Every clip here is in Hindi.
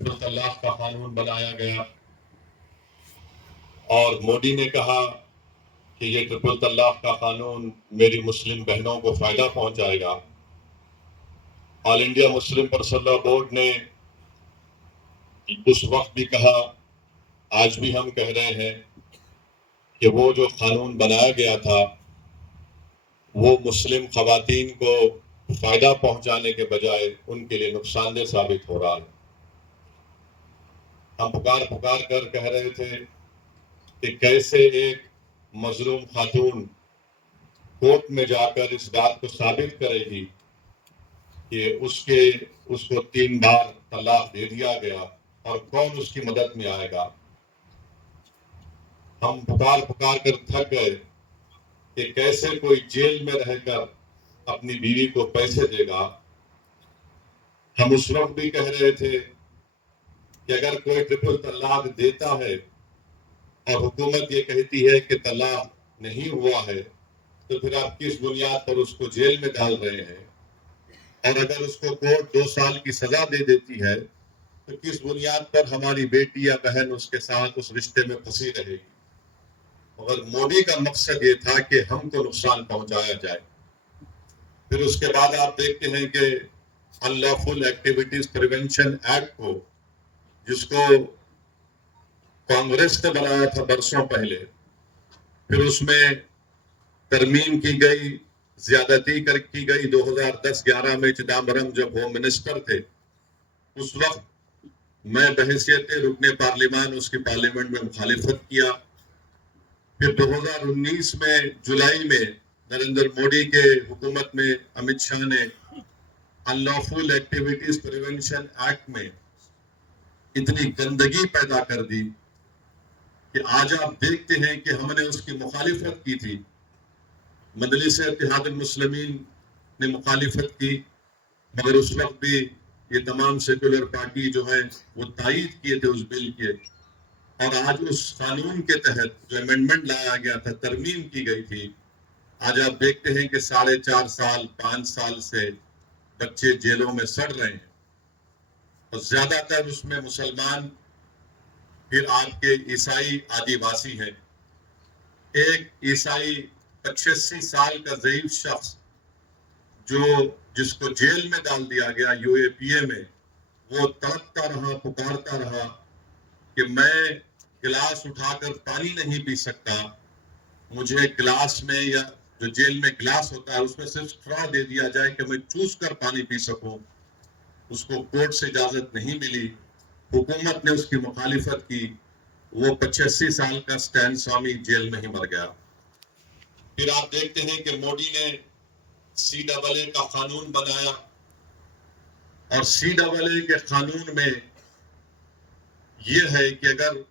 तो तलाक का कानून बनाया गया और मोदी ने कहा कि ये ट्रिपल तलाक का कानून मेरी मुस्लिम बहनों को फायदा पहुंचाएगा। All India Muslim personal law board ने उस वक्त भी कहा, आज भी हम कह रहे हैं कि वो जो कानून बनाया गया था वो मुस्लिम खवातीन को फायदा पहुंचाने के बजाय उनके लिए नुकसानदेह साबित हो रहा है। हम पुकार पुकार कर कह रहे थे कि कैसे एक मजलूम खातून कोर्ट में जाकर इस बात को साबित करेगी कि उसको 3 बार तलाक दे दिया गया और कौन उसकी मदद में आएगा। हम पुकार पुकार कर थक गए कि कैसे कोई जेल में रहकर अपनी बीवी को पैसे देगा। हम उस वक्त भी कह रहे थे कि अगर कोई ट्रिपल तलाक देता है और हुकूमत ये कहती है कि तलाक नहीं हुआ है, तो फिर आप किस बुनियाद पर उसको जेल में डाल रहे हैं? और अगर उसको कोर्ट 2 साल की सजा दे देती है तो किस बुनियाद पर हमारी बेटी या बहन उसके साथ उस रिश्ते में फंसी रहेगी? मगर मोदी का मकसद ये था कि हमको नुकसान पहुंचाया जाए। फिर उसके बाद आप देखते हैं कि अनलॉफुल एक्टिविटीज प्रिवेंशन एक्ट को, जिसको कांग्रेस ने बनाया था बरसों पहले, फिर उसमें तरमीम की गई, ज्यादती की गई। 2010-11 में चिदम्बरम जब होम मिनिस्टर थे, उस वक्त मैं बहैसियत रुकने पार्लियामान उसकी पार्लियामेंट में मुखालिफत किया। फिर 2019 में जुलाई में नरेंद्र मोदी के हुकूमत में अमित शाह ने अनलॉफुल एक्टिविटीज प्रिवेंशन एक्ट में इतनी गंदगी पैदा कर दी कि आज आप देखते हैं कि हमने उसकी मुखालिफत की थी। मजलिस इत्तेहादुल मुस्लिमीन ने मुखालिफत की, मगर उस वक्त भी ये तमाम सेकुलर पार्टी जो है वो तायीद किए थे उस बिल के। और आज उस कानून के तहत जो अमेंडमेंट लाया गया था, तरमीम की गई थी, आज आप देखते हैं कि 4.5 साल 5 साल से बच्चे जेलों में सड़ रहे हैं और ज्यादातर उसमें मुसलमान, फिर आपके ईसाई, आदिवासी हैं। एक ईसाई 85 साल का ज़ईफ शख्स जिसको जेल में डाल दिया गया यूएपीए में, वो तड़पता रहा, पुकारता रहा कि मैं गिलास उठाकर पानी नहीं पी सकता, मुझे गिलास में या जो जेल में गिलास होता है उसमें सिर्फ स्ट्रॉ दे दिया जाए कि मैं चूस कर पानी पी सकूं। उसको कोर्ट से इजाजत नहीं मिली, हुकूमत ने उसकी मुखालिफत की, वो 85 साल का स्टैन स्वामी जेल में ही मर गया। फिर आप देखते हैं कि मोदी ने CAA का कानून बनाया और CAA के कानून में यह है कि अगर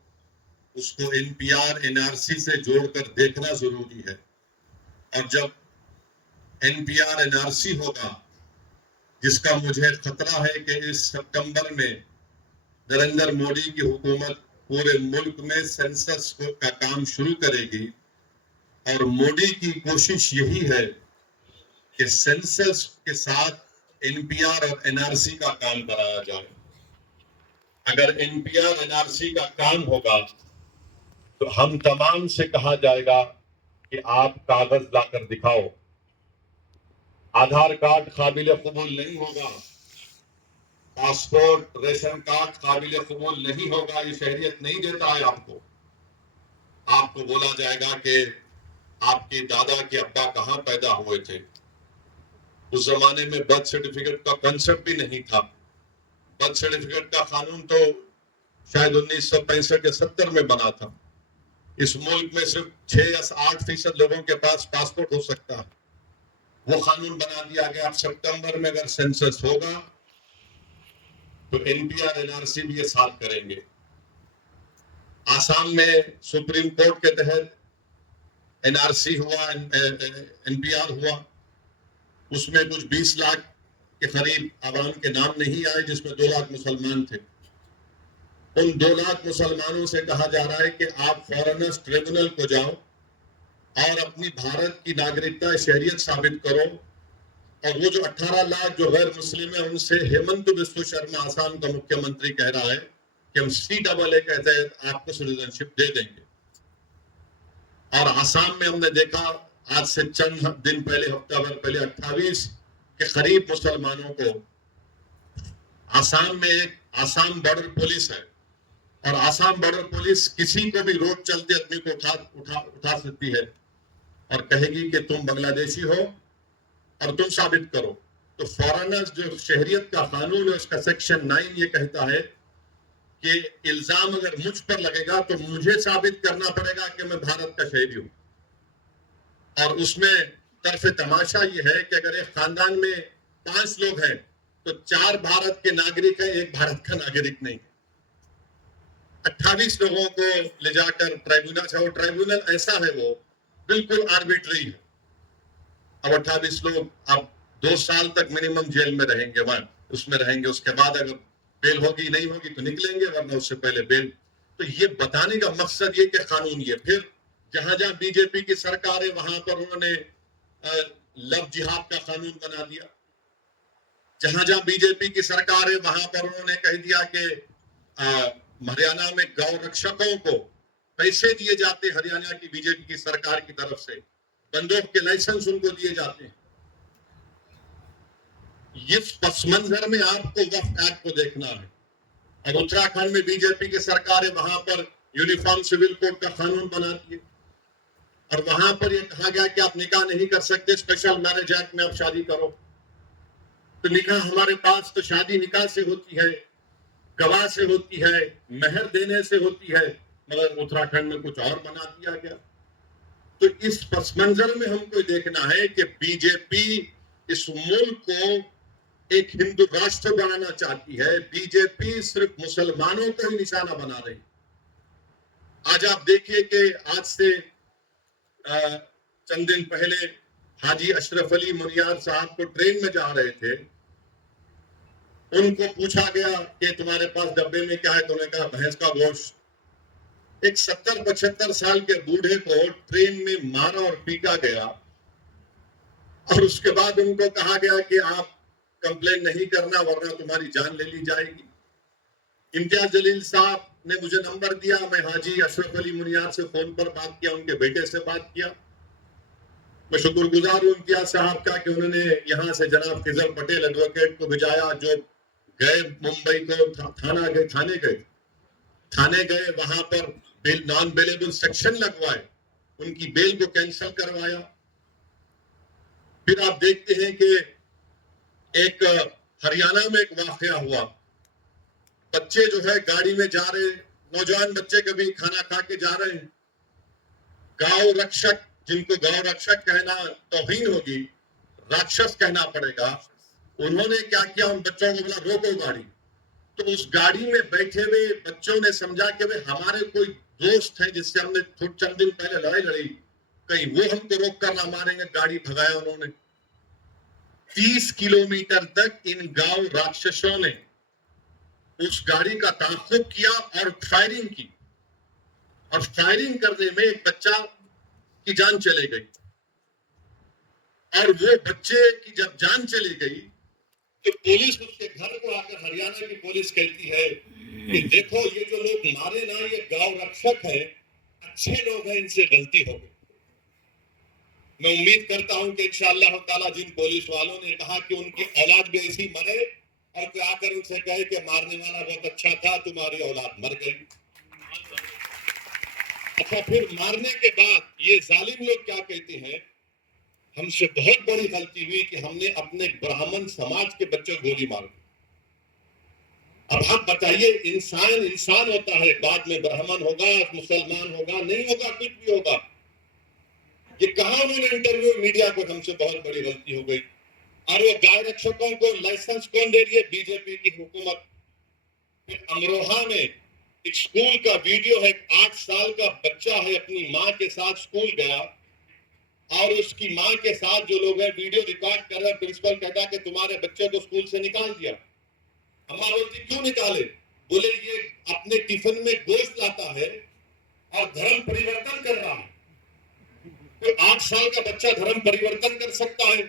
उसको NPR NRC से जोड़कर देखना जरूरी है, और जब NPR NRC होगा, जिसका मुझे खतरा है कि इस सितंबर में नरेंद्र मोदी की हुकूमत पूरे मुल्क में सेंसस का काम शुरू करेगी और मोदी की कोशिश यही है कि सेंसस के साथ NPR और NRC का काम कराया जाए। अगर NPR NRC का काम होगा तो हम तमाम से कहा जाएगा कि आप कागज लाकर दिखाओ। आधार कार्ड काबिल कबूल नहीं होगा, पासपोर्ट, रेशन कार्ड काबिल कबूल नहीं होगा, ये शहरियत नहीं देता है आपको। आपको बोला जाएगा कि आपके दादा के अब्बा कहाँ पैदा हुए थे। उस जमाने में बर्थ सर्टिफिकेट का कंसेप्ट भी नहीं था। बर्थ सर्टिफिकेट का कानून तो शायद 1965 या 70 में बना था। इस मुल्क में सिर्फ 6 या 8% लोगों के पास पासपोर्ट हो सकता है। वो कानून बना दिया गया। अब सितंबर में अगर सेंसस होगा तो NPR NRC भी ये साथ करेंगे। आसाम में सुप्रीम कोर्ट के तहत NRC हुआ, NPR हुआ, उसमें कुछ 20 लाख के करीब आवाम के नाम नहीं आए, जिसमें 2 लाख मुसलमान थे। उन 2 लाख मुसलमानों से कहा जा रहा है कि आप फॉरेनर्स ट्रिब्यूनल को जाओ और अपनी भारत की नागरिकता, शहरियत साबित करो और वो जो 18 लाख जो गैर मुस्लिम है उनसे हेमंत बिस्व शर्मा आसाम का मुख्यमंत्री कह रहा है कि हम CAA के तहत आपको सिटीजनशिप दे देंगे। और आसाम में हमने देखा आज से चंद दिन पहले, हफ्ता भर पहले 28 के करीब मुसलमानों को आसाम में एक आसाम बॉर्डर पुलिस है और आसाम बॉर्डर पुलिस किसी को भी रोड चलते आदमी को उठा सकती है और कहेगी कि तुम बांग्लादेशी हो और तुम साबित करो। तो फॉरेनर्स जो शहरियत का कानून है उसका सेक्शन 9 ये कहता है कि इल्जाम अगर मुझ पर लगेगा तो मुझे साबित करना पड़ेगा कि मैं भारत का शहरी हूं। और उसमें तरफे तमाशा ये है कि अगर एक खानदान में 5 लोग हैं तो 4 भारत के नागरिक हैं, एक भारत का नागरिक नहीं। 28 लोगों को ले जाकर ट्राइब्यूनल ऐसा है वो बिल्कुल आर्बिट्री है। अब 28 लोग अब 2 साल तक मिनिमम जेल में रहेंगे, वहां उसमें रहेंगे। उसके बाद अगर बेल होगी नहीं होगी तो निकलेंगे, वरना उससे पहले बेल। तो ये बताने का मकसद ये कि कानून ये, फिर जहां जहां बीजेपी की सरकार है वहां पर उन्होंने लव जिहाद का कानून बना दिया। जहां जहां बीजेपी की सरकार है वहां पर उन्होंने कह दिया कि हरियाणा में गौ रक्षकों को पैसे दिए जाते, हरियाणा की बीजेपी की सरकार की तरफ से बंदूक के लाइसेंस उनको दिए जाते हैं। इस पस मंजर में आपको वक्फ एक्ट को देखना है। और उत्तराखंड में बीजेपी की सरकार है, वहां पर यूनिफॉर्म सिविल कोड का कानून बनाती है और वहां पर यह कहा गया कि आप निकाह नहीं कर सकते, स्पेशल मैरिज एक्ट में आप शादी करो। तो निकाह हमारे पास तो शादी निकाह से होती है, गवाह से होती है, मेहर देने से होती है, मगर उत्तराखंड में कुछ और बना दिया गया। तो इस पस मंजर में हमको देखना है कि बीजेपी इस मुल्क को एक हिंदू राष्ट्र बनाना चाहती है। बीजेपी सिर्फ मुसलमानों को ही निशाना बना रही। आज आप देखिए कि आज से चंद दिन पहले हाजी अशरफ अली मुनियार साहब को ट्रेन में जा रहे थे, उनको पूछा गया कि तुम्हारे पास डब्बे में क्या है, तो उन्होंने कहा भैंस का गोश्त। एक 70-75 साल के बूढ़े को ट्रेन में मारा और पीटा गया और उसके बाद उनको कहा गया कि आप कंप्लेन नहीं करना वरना तुम्हारी जान ले ली जाएगी। इम्तियाज जलील साहब ने मुझे नंबर दिया, मैं हाजी अशरफ अली मुनियार से फोन पर बात किया, उनके बेटे से बात किया। मैं शुक्रगुजार हूं इम्तियाज साहब का कि उन्होंने यहाँ से जनाब फिजल पटेल एडवोकेट को भिजाया, जो गए मुंबई को थाने गए, वहां पर नॉन बेलेबल सेक्शन लगवाए, उनकी बेल को कैंसिल करवाया। फिर आप देखते हैं कि एक हरियाणा में एक वाकया हुआ, बच्चे जो है गाड़ी में जा रहे, नौजवान बच्चे कभी खाना खा के जा रहे हैं, गांव रक्षक, जिनको गांव रक्षक कहना तौहीन होगी, राक्षस कहना पड़ेगा, उन्होंने क्या किया, उन बच्चों को बोला रोको गाड़ी। तो उस गाड़ी में बैठे हुए बच्चों ने समझा कि भाई हमारे कोई दोस्त है जिससे हमने चंद दिन पहले लड़ाई लड़ी, कहीं वो हमको रोक कर ना मारेंगे, गाड़ी भगाया उन्होंने। 30 किलोमीटर तक इन गांव राक्षसों ने उस गाड़ी का ताक़ुब किया और फायरिंग की, और फायरिंग करने में एक बच्चा की जान चली गई। और वो बच्चे की जब जान चली गई तो पुलिस उसके घर को आकर, हरियाणा की पुलिस कहती है कि देखो ये जो लोग मारे ना, ये गांव रक्षक है, अच्छे लोग हैं, इनसे गलती हो गई। मैं उम्मीद करता हूं कि इंशाअल्लाह ताला जिन पुलिस वालों ने कहा कि उनकी औलाद भी ऐसी मरे, और कोई आकर उनसे कहे कि मारने वाला बहुत अच्छा था, तुम्हारी औलाद मर गई। अच्छा, फिर मारने के बाद ये जालिम लोग क्या कहते हैं, हमसे बहुत बड़ी गलती हुई कि हमने अपने ब्राह्मण समाज के बच्चों को गोली मार दी। अब आप बताइए, इंसान इंसान होता है, बाद में ब्राह्मण होगा, मुसलमान होगा, नहीं होगा, कुछ भी होगा। ये कहा उन्होंने इंटरव्यू मीडिया को, हमसे बहुत बड़ी गलती हो गई। और वो गाय रक्षकों को लाइसेंस कौन दे रही है? बीजेपी की हुकूमत। फिर अमरोहा में एक स्कूल का वीडियो है, 8 साल का बच्चा है, अपनी माँ के साथ स्कूल गया और उसकी माँ के साथ जो लोग हैं वीडियो रिकॉर्ड कर रहे हैं। प्रिंसिपल कहता कि तुम्हारे बच्चे को स्कूल से निकाल दिया। अम्मा बोलती क्यों निकाले? बोले ये अपने टिफिन में गोश्त लाता है और धर्म परिवर्तन कर रहा है। तो 8 साल का बच्चा धर्म परिवर्तन कर सकता है?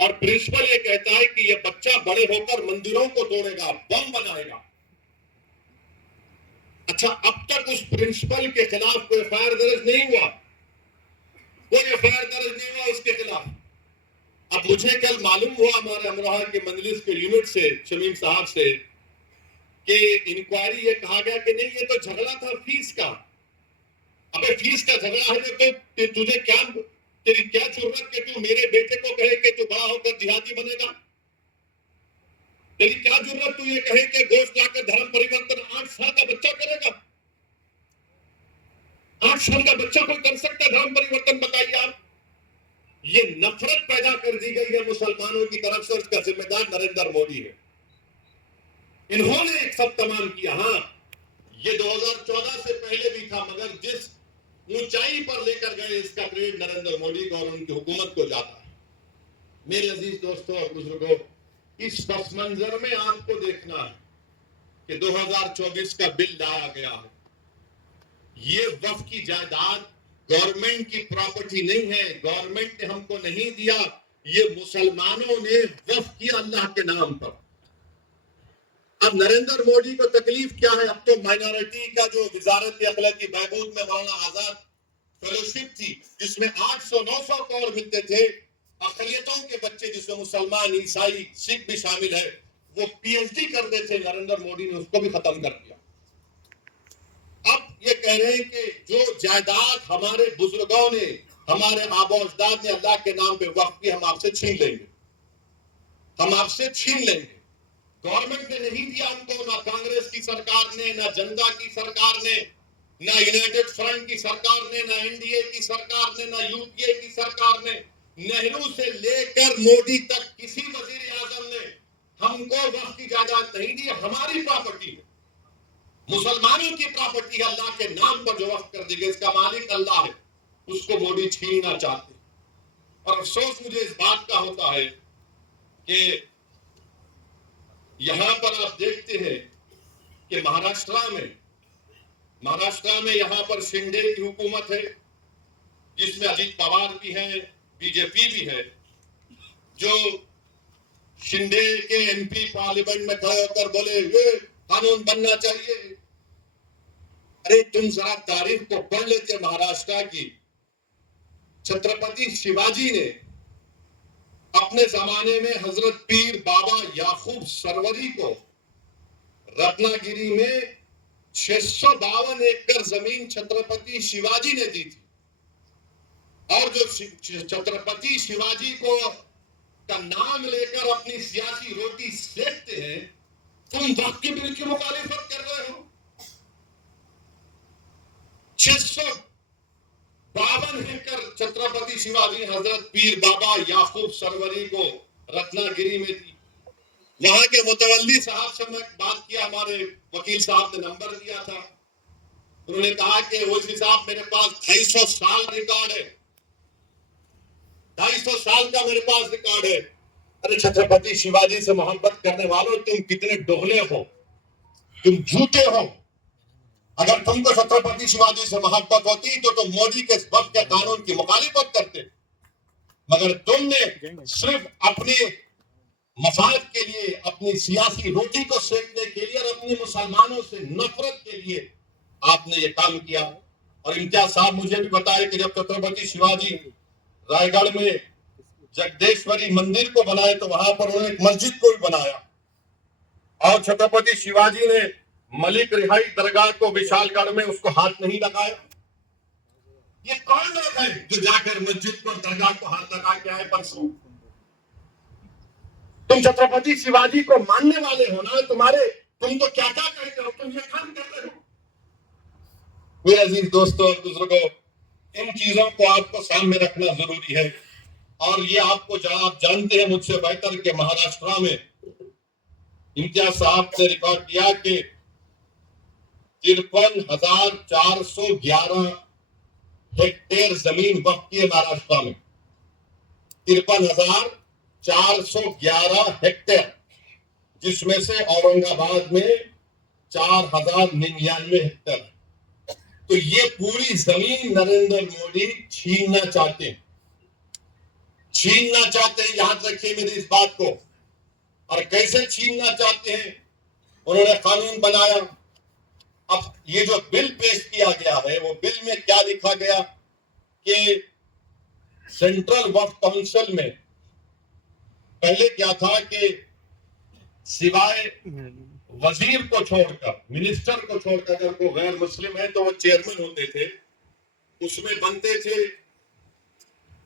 और प्रिंसिपल ये कहता है कि ये बच्चा बड़े होकर मंदिरों को तोड़ेगा, बम बनाएगा। अच्छा, अब तक उस प्रिंसिपल के खिलाफ कोई एफआईआर दर्ज नहीं हुआ, कोई एफआईआर दर्ज नहीं हुआ उसके खिलाफ। अब मुझे कल मालूम हुआ हमारे अमरोहा के मंजलिस के यूनिट से, शमीम साहब से, कि इंक्वायरी ये कहा गया कि नहीं, ये तो झगड़ा था फीस का। अबे फीस का झगड़ा है तो तुझे क्या, तेरी क्या जरूरत कि तू मेरे बेटे को कहे कि तू बड़ा होकर जिहादी बनेगा? तेरी क्या जरूरत तू ये कहे कि गोश्त लाकर धर्म परिवर्तन 8 साल का बच्चा करेगा? 8 साल का बच्चा कोई कर सकता है धर्म परिवर्तन? बताइए आप। ये नफरत पैदा कर दी गई है मुसलमानों की तरफ से, उसका जिम्मेदार नरेंद्र मोदी है। इन्होंने एक सब तमाम किया। हाँ, ये 2014 से पहले भी था, मगर जिस ऊंचाई पर लेकर गए इसका क्रेडिट नरेंद्र मोदी को और उनकी हुकूमत को जाता है। मेरे अजीज दोस्तों और बुजुर्गों, इस पस मंजर में आपको देखना है कि 2024 का बिल लाया गया है। ये वक्फ की जायदाद गवर्नमेंट की प्रॉपर्टी नहीं है, गवर्नमेंट ने हमको नहीं दिया, ये मुसलमानों ने वक्फ किया अल्लाह के नाम पर। अब नरेंद्र मोदी को तकलीफ क्या है? अब तो माइनॉरिटी का जो वजारत अखलाकी बहबूद में मौलाना आजाद फेलोशिप थी, जिसमें 800-900 करोड़ मिलते थे, अकलियतों के बच्चे जिसमें मुसलमान, ईसाई, सिख भी शामिल है, वो पीएचडी करते थे, नरेंद्र मोदी ने उसको भी खत्म कर दिया। अब ये कह रहे हैं कि जो जायदाद हमारे बुजुर्गों ने, हमारे आबो अजदाद ने अल्लाह के नाम पे वक्फ की, हम आपसे छीन लेंगे, हम आपसे छीन लेंगे। गवर्नमेंट ने नहीं दिया हमको, ना कांग्रेस की सरकार ने, ना जनता की सरकार ने, ना यूनाइटेड फ्रंट की सरकार ने, ना एनडीए की सरकार ने, ना यूपीए की सरकार ने, नेहरू से लेकर मोदी तक किसी वजीर आजम ने हमको वक्फ की जायदाद नहीं दी। हमारी प्रॉपर्टी है, मुसलमानों की प्रॉपर्टी है, अल्लाह के नाम पर जो वक्फ कर दी गई, इसका मालिक अल्लाह है, उसको मोदी छीनना चाहते। और अफसोस मुझे इस बात का होता है कि यहां पर आप देखते हैं कि महाराष्ट्र में यहां पर शिंदे की हुकूमत है, जिसमें अजित पवार भी है, बीजेपी भी है, जो शिंदे के एमपी पार्लियामेंट में खड़े होकर बोले ये कानून बनना चाहिए। अरे तुम जरा तारीख को पढ़ लेते महाराष्ट्र की। छत्रपति शिवाजी ने अपने जमाने में हजरत पीर बाबा याकूब सरवरी को रत्नागिरी में 652 एकड़ जमीन छत्रपति शिवाजी ने दी थी। और जो छत्रपति शिवाजी को का नाम लेकर अपनी सियासी रोटी सेकते हैं, तुम वक्फ के बिल की मुखालिफत कर रहे हो। 652 एकड़ छत्रपति शिवाजी हजरत पीर बाबा याकूब सरवरी को रत्नागिरी में दी। वहां के मुतवल्ली साहब से मैं बात किया, हमारे वकील साहब ने नंबर दिया था। उन्होंने कहा कि वकील साहब मेरे पास 250 साल रिकॉर्ड है, 250 साल का मेरे पास रिकॉर्ड है। अरे छत्रपति शिवाजी से मोहब्बत करने वालों, तुम कितने डोहले हो, तुम झूठे हो। अगर तुमको छत्रपति शिवाजी से मोहब्बत होती तो तुम मोदी के वक्फ के कानून की मुखालिफत करते, मगर तुमने सिर्फ अपने मफाद के लिए, अपनी सियासी रोटी को सेकने के लिए और अपने मुसलमानों से नफरत के लिए आपने ये काम किया। और इम्तियाज साहब मुझे भी बताया कि जब छत्रपति शिवाजी रायगढ़ में जगदेश्वरी मंदिर को बनाए तो वहां पर उन्होंने एक मस्जिद को भी बनाया। और छत्रपति शिवाजी ने मलिक रिहाई दरगाह को विशालगढ़ में उसको हाथ नहीं लगाया। ये कौन लोग हैं जो जाकर मस्जिद को, दरगाह को हाथ लगा के आए परसों? तुम छत्रपति शिवाजी को मानने वाले हो ना, तुम तो क्या क्या कहते हो, तुम ये काम कर रहे हो। मेरे अजीज दोस्तों और बुजुर्गों, इन चीजों को आपको सामने रखना जरूरी है। और ये आपको आप जानते हैं मुझसे बेहतर कि महाराष्ट्र में इम्तियाज साहब ने रिकॉर्ड किया कि 53,411 हेक्टेयर जमीन वक्फ की है महाराष्ट्र में। 53,411 हेक्टेयर, जिसमें से औरंगाबाद में 4,099 हेक्टेयर। तो ये पूरी जमीन नरेंद्र मोदी छीनना चाहते हैं। छीनना चाहते हैं, याद रखिए मेरी इस बात को। और कैसे छीनना चाहते हैं, उन्होंने कानून बनाया। अब ये जो बिल पेश किया गया है, वो बिल में क्या लिखा गया कि सेंट्रल वक्फ काउंसिल में पहले क्या था कि सिवाय वजीर को छोड़कर, मिनिस्टर को छोड़कर अगर कोई गैर मुस्लिम है तो वो चेयरमैन होते थे। उसमें बनते थे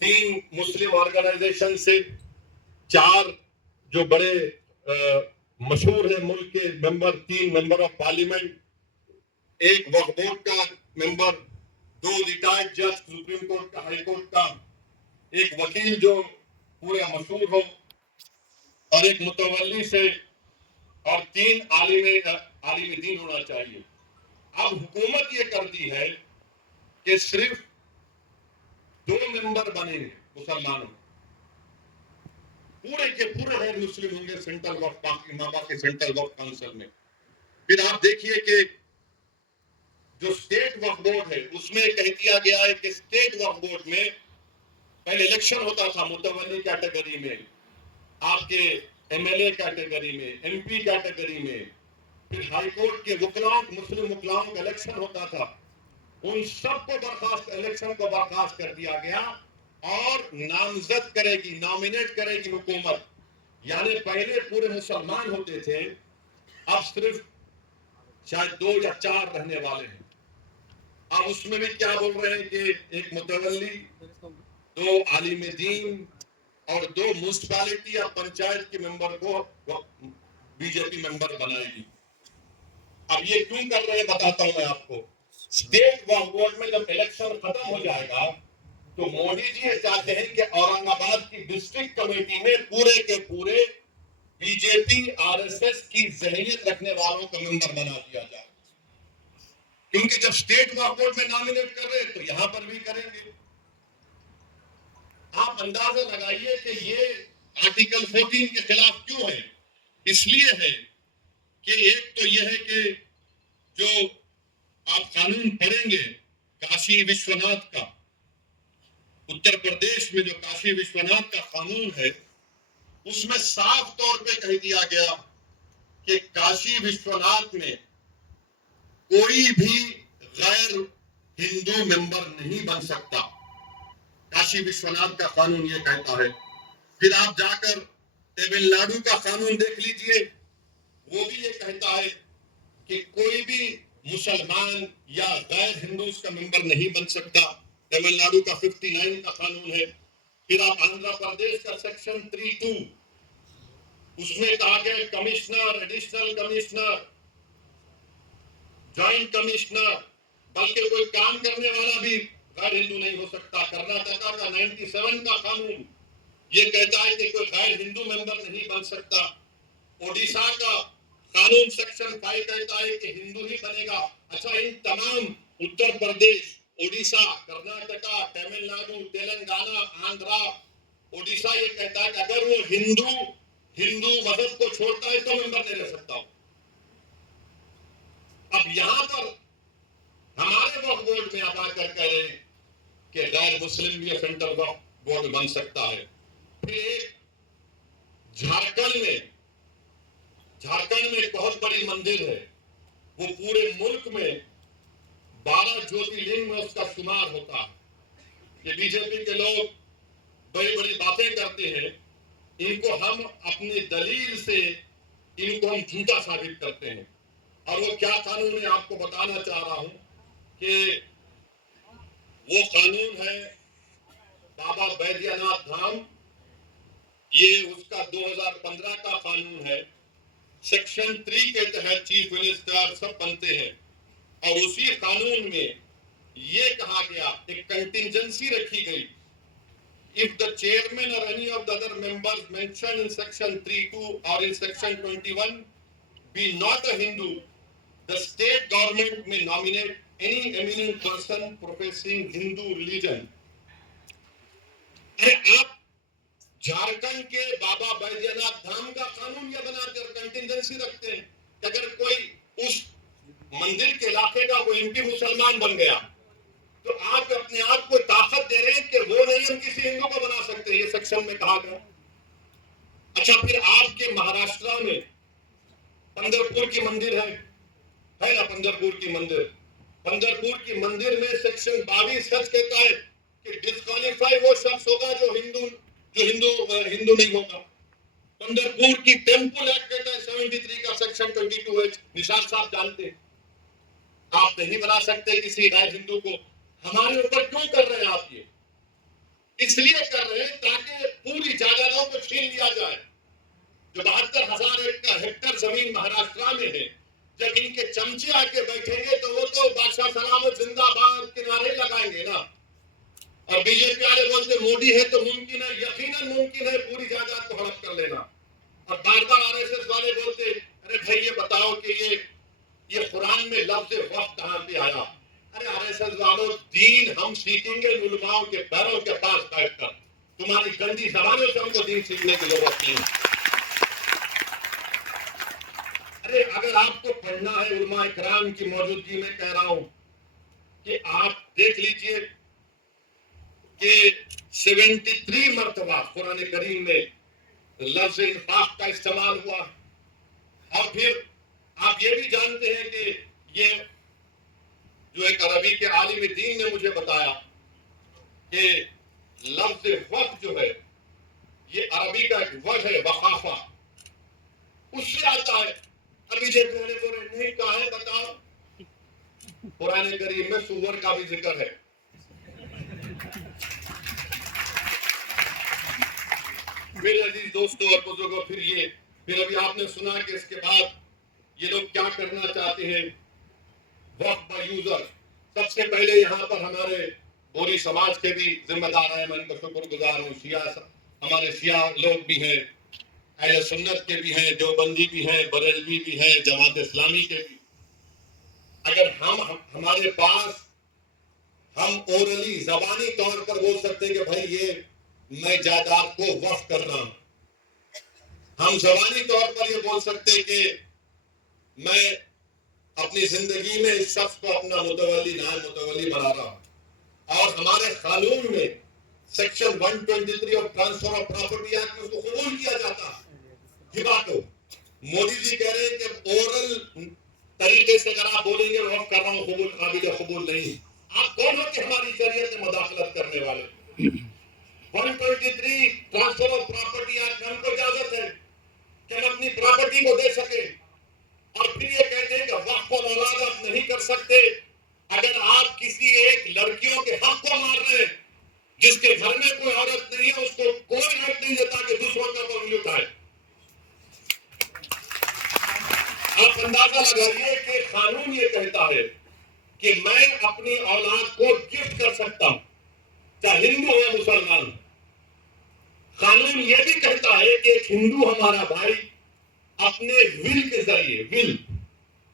3 मुस्लिम ऑर्गेनाइजेशन से, 4 जो बड़े मशहूर है मुल्क के member, 3 member of parliament, 1 Waqf board का मेंबर, 2 रिटायर्ड जज सुप्रीम कोर्ट का, हाई कोर्ट का, 1 वकील जो पूरे मशहूर हो, और 1 मुतवल्ली से, और 3 आलिम दीन होना चाहिए। अब हुकूमत ये कर दी है कि सिर्फ 2 मेंबर बनेंगे मुसलमानों, पूरे के पूरे गैर मुस्लिम होंगे सेंट्रल वक्फ इमामा के सेंट्रल वक्फ काउंसिल में। फिर आप देखिए कि जो स्टेट वक्फ बोर्ड है उसमें कह दिया गया है कि स्टेट वक्फ बोर्ड में पहले इलेक्शन होता था मुतवल्ली कैटेगरी में, आपके एमएलए कैटेगरी में, एमपी कैटेगरी में, फिर हाई कोर्ट के वकलाओं, मुस्लिम वकलाओं का इलेक्शन होता था। उन सबको बर्खास्त, इलेक्शन को बर्खास्त कर दिया गया और नामजद करेगी, नॉमिनेट करेगी हुकूमत। यानी पहले पूरे मुसलमान होते थे, अब सिर्फ शायद 2 या 4 रहने वाले हैं। अब उसमें भी क्या बोल रहे हैं कि 1 मुतवल्ली, 2 आलिम दीन और 2 म्युनिसिपैलिटी या पंचायत के मेंबर को बीजेपी मेंबर बनाएगी। अब ये क्यों कर रहे हैं बताता हूं मैं आपको। स्टेट वक्फ बोर्ड में जब इलेक्शन खत्म हो जाएगा तो मोदी जी ये चाहते हैं कि औरंगाबाद की डिस्ट्रिक्ट कमेटी में पूरे के पूरे बीजेपी आरएसएस की जहनीत रखने वालों को मेंबर बना दिया जाए, क्योंकि जब स्टेट वक्फ बोर्ड में नॉमिनेट कर रहे हैं तो यहां पर भी करेंगे। आप अंदाजा लगाइए कि ये आर्टिकल 14 के खिलाफ क्यों है। इसलिए है कि एक तो यह है कि जो आप कानून पढ़ेंगे काशी विश्वनाथ का, उत्तर प्रदेश में जो काशी विश्वनाथ का कानून है, उसमें साफ तौर पे कह दिया गया कि काशी विश्वनाथ में कोई भी गैर हिंदू मेंबर नहीं बन सकता। काशी विश्वनाथ का कानून ये कहता है। फिर आप जाकर तमिलनाडु का कानून देख लीजिए, वो भी ये कहता है कि कोई भी मुसलमान या गैर हिंदू उसका मेंबर नहीं बन सकता। तमिलनाडु का 59 का कानून है। फिर आप आंध्र प्रदेश का सेक्शन 32, उसमें कहा गया commissioner, additional commissioner, joint commissioner, बल्कि कोई काम करने वाला भी गैर हिंदू नहीं हो सकता। कर्नाटका का 97 का कानून ये कहता है कि कोई गैर हिंदू मेंबर नहीं बन सकता। ओडिशा का कानून सेक्शन 5 कहता है कि हिंदू ही बनेगा। अच्छा, इन तमाम उत्तर प्रदेश, ओडिशा, कर्नाटका, तमिलनाडु, तेलंगाना, आंध्रा, ओडिशा ये कहता है कि अगर वो हिंदू मजहब को छोड़ता है तो मेंबर नहीं रह सकता। अब यहां पर हमारे वक्फ बोर्ड में आप आकर कह रहे हैं कि गैर मुस्लिम भी सेंट्रल वक्फ बोर्ड बन सकता है। फिर झारखंड में एक बहुत बड़ी मंदिर है, वो पूरे मुल्क में 12 ज्योतिर्लिंग में उसका शुमार होता है। ये बीजेपी के लोग बड़ी बड़ी बातें करते हैं, इनको हम अपनी दलील से इनको हम झूठा साबित करते हैं। और वो क्या कानून है आपको बताना चाह रहा हूं कि वो कानून है बाबा बैद्यनाथ धाम। ये उसका 2015 का कानून है। सेक्शन 3 के तहत चीफ मिनिस्टर सब बनते हैं, और उसी कानून में ये कहा गया, एक कंटिजेंसी रखी गई, इफ द चेयरमैन और any of the other members mention in section 3(2) और in section 21 be not a Hindu, the state government may nominate any eminent person professing Hindu religion. अरे आप झारखंड के बाबा बैद्यनाथ धाम का कानून यह बनाकर कंटिजेंसी रखते हैं कि अगर कोई उस मंदिर के इलाके का कोई एमपी मुसलमान बन गया तो आप अपने आप को ताकत दे रहे हैं कि वो नहीं हम किसी हिंदू को बना सकते, ये सेक्शन में कहा गया। अच्छा, फिर आपके महाराष्ट्र में पंढरपुर की मंदिर है ना, पंढरपुर की मंदिर, पंढरपुर की मंदिर में सेक्शन 22 सच कहता है कि डिस्क्वालीफाई वो शख्स होगा जो हिंदू नहीं होगा। पंढरपुर की टेम्पल एक्ट कहता है 73 का सेक्शन 22H, निशान साहब जानते हैं। आप नहीं बना सकते किसी गैर हिंदू को। हमारे ऊपर क्यों कर रहे हैं आप ये? इसलिए कर रहे हैं ताकि पूरी जायदादों को छीन लिया जाए। जो 72,000 हेक्टेयर जमीन महाराष्ट्र में है, जब इनके चमचे आके बैठेंगे तो वो तो बादशाह सलामत जिंदाबाद के नारे लगाएंगे ना। और बीजेपी वाले बोलते मोदी है तो मुमकिन है, यकीनन मुमकिन है पूरी जायदाद को हड़प कर लेना। और बार बार आरएसएस वाले बोलते अरे भाई ये बताओ कि ये कुरान में लफ्ज वक्त कहां पे आया? अरे आरएसएस वालों, दीन हम सीखेंगे उलमाओं के पैरों के पास बैठकर। तुम्हारी गंदी जबानों से हमको दीन सीखने की जरूरत नहीं। अरे अगर आपको पढ़ना है, उलमा इकराम की मौजूदगी में कह रहा हूं कि आप देख लीजिए कि 73 मरतबा कुरान करीम में लफ्ज इंफाक का इस्तेमाल हुआ। और फिर आप ये भी जानते हैं कि ये जो एक अरबी के आलिम दीन ने मुझे बताया कि लफ्ज वक्त जो है ये अरबी का एक वर्ड है, वकाफा, उससे आता है। अभी जो बोले नहीं कहा है, बताओ। कुरान करीम में सुअर का भी जिक्र है। मेरे अजीज दोस्तों और बुजुर्गों, फिर अभी आपने सुना कि इसके बाद ये लोग क्या करना चाहते हैं, वक्फ बाय यूजर। सबसे पहले यहाँ पर हमारे बोरी समाज के भी जिम्मेदार हैं, मैं उनका शुक्रगुजार हूँ। हमारे सिया लोग भी हैं, अहले सुन्नत के भी हैं, देवबंदी भी हैं, बरेलवी भी हैं, जमात इस्लामी के भी। अगर हमारे पास हम ओरली जबानी तौर पर बोल सकते हैं कि भाई ये मैं जायदाद को वक्फ कर रहा हूं। हम जबानी तौर पर ये बोल सकते हैं कि मैं अपनी जिंदगी में इस शख्स को अपना मुतवल्ली नायब मुतवल्ली बना रहा हूं। और हमारे कानून में section 123 of transfer of property act में उसको कबूल किया जाता है। हिबा को मोदी जी कह रहे हैं कि ओरल तरीके से अगर आप बोलेंगे वक्फ कर रहा हूं, कबूल काबिल कबूल नहीं। आप कौन हो कि हमारी शरीयत में मदाखलत करने वाले? 123 ट्रांसफर ऑफ प्रॉपर्टी एक्ट हमको इजाजत है कि हम अपनी प्रॉपर्टी को दे सके। और फिर ये कहते हैं कि वक्फ और औलाद आप नहीं कर सकते अगर आप किसी एक लड़कियों के हक को मार रहे हैं, जिसके घर में कोई औरत नहीं है, उसको कोई हक नहीं देता कि दूसरों का उंगली उठाए। आप अंदाजा लगाइए कि कानून ये कहता है कि मैं अपनी औलाद को गिफ्ट कर सकता हूं, चाहे हिंदू हो या मुसलमान। कानून ये भी कहता है कि एक हिंदू हमारा भाई अपने विल के जरिए,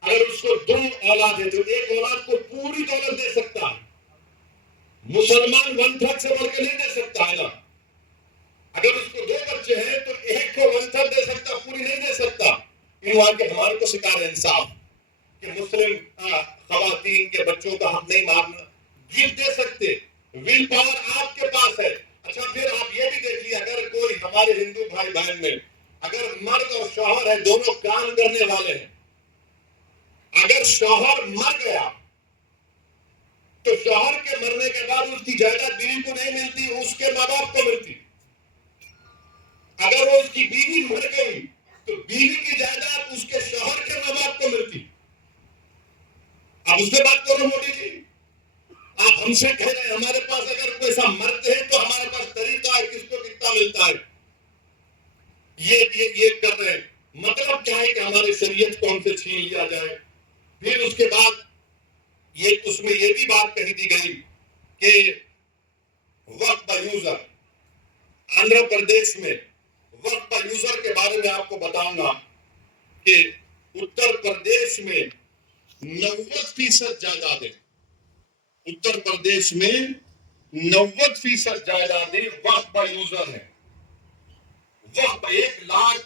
अगर उसको 2 औलाद है तो एक औलाद को पूरी दौलत दे सकता है। मुसलमान 1/3 से बढ़ के नहीं दे सकता है ना। अगर उसको 2 बच्चे हैं तो एक को 1/3 दे सकता, पूरी नहीं दे सकता। हमारे को शिकार इंसाफ कि मुस्लिम खवातीन के बच्चों का हक नहीं मारना, गिफ्ट दे सकते। विल पावर आपके पास है। अच्छा, फिर आप ये भी देखिए, अगर कोई हमारे हिंदू भाई बहन में अगर मर्द और शौहर है, दोनों काम करने वाले हैं, अगर शौहर मर गया तो शौहर के मरने के बाद उसकी जायदाद बीवी को नहीं मिलती, उसके माँ बाप को मिलती। अगर वो उसकी बीवी मर गई तो बीवी की जायदाद उसके शौहर के माँ बाप को मिलती। अब उससे बात करो मोदी जी, आप हमसे कह रहे हैं हमारे पास अगर कोई ऐसा मरते हैं तो हमारे पास तरीका है किसको कितना मिलता है। ये कर रहे हैं। मतलब क्या है कि हमारे शरीयत को हमसे छीन लिया जाए। फिर उसके बाद उसमें ये भी बात कही दी गई कि वक्फ बाय यूजर, आंध्र प्रदेश में वक्फ बाय यूजर के बारे में आपको बताऊंगा कि उत्तर प्रदेश में 90% जायदादें, उत्तर प्रदेश में 90% जायदादें वक्फ बाय यूजर है। वक्फ 1 लाख,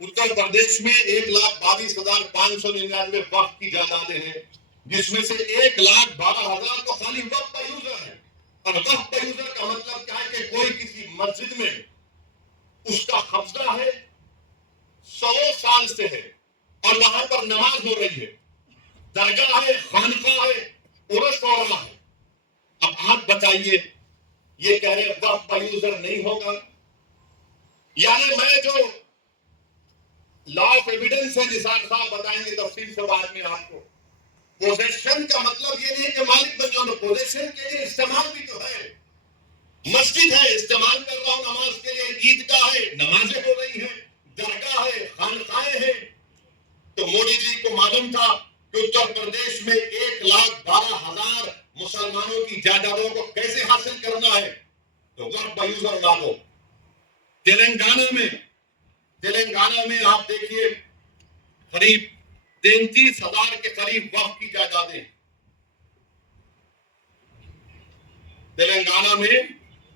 उत्तर प्रदेश में 1,22,599 वक्फ की जायदादें हैं। जिसमें से 1,12,000 तो खाली वक्फ यूजर है। और वक्फ यूजर का मतलब क्या है कि कोई किसी मस्जिद में उसका कब्जा है, 100 साल से है और वहां पर नमाज हो रही है, दरगाह है, खानका है, उर्स हो रहा है। अब आप बताइए, ये कह रहे वक्फ यूजर नहीं होगा? यानी मैं जो लॉ ऑफ एविडेंस है निसार साहब बताएंगे तफसील से बाद में आपको। पोजेशन का मतलब ये नहीं कि मालिक बन जाओ, पोजेशन के लिए इस्तेमाल भी तो है। मस्जिद है, इस्तेमाल कर रहा हूं नमाज के लिए, ईदगाह है, नमाजें हो रही हैं, दरगाह है, खानकाएं हैं। तो मोदी जी को मालूम था कि उत्तर प्रदेश में 1,12,000 मुसलमानों की जायदादों को कैसे हासिल करना है, तो वक्फ यूजर लागू। तेलंगाना में आप देखिए करीब 33,000 के करीब वक्फ की जायदादें तेलंगाना में,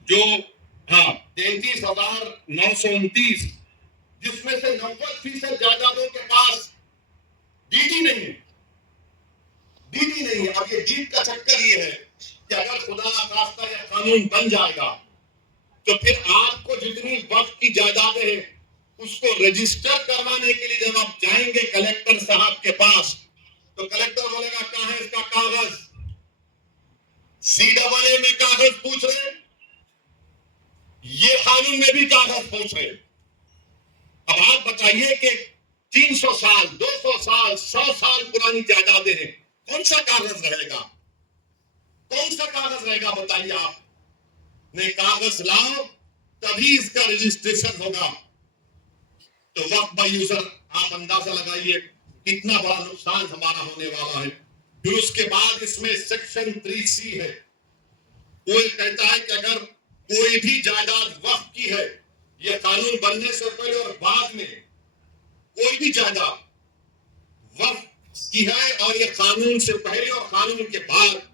जो 33,929, जिसमें से 90% जायदादों के पास डीडी नहीं है। अब ये डीड का चक्कर ये है कि अगर खुदा ना खास्ता या कानून बन जाएगा तो फिर आपको जितनी वक्फ की जायदादें हैं उसको रजिस्टर करवाने के लिए जब आप जाएंगे कलेक्टर साहब के पास, तो कलेक्टर बोलेगा कहां है इसका कागज? CAA में कागज पूछ रहे, ये कानून में भी कागज पूछ रहे। अब आप बताइए कि 300 साल, 200 साल, 100 साल पुरानी जायदादें हैं, कौन सा कागज रहेगा? बताइए आप। नहीं, कागज लाओ तभी इसका रजिस्ट्रेशन होगा। तो वक्फ यूजर आप अंदाजा लगाइए कितना बड़ा नुकसान हमारा होने वाला है। फिर उसके बाद इसमें सेक्शन 3C है। वो कहता है कि अगर कोई भी जायदाद वक्फ की है, यह कानून बनने से पहले और बाद में कोई भी जायदाद वक्फ की है और यह कानून से पहले और कानून के बाद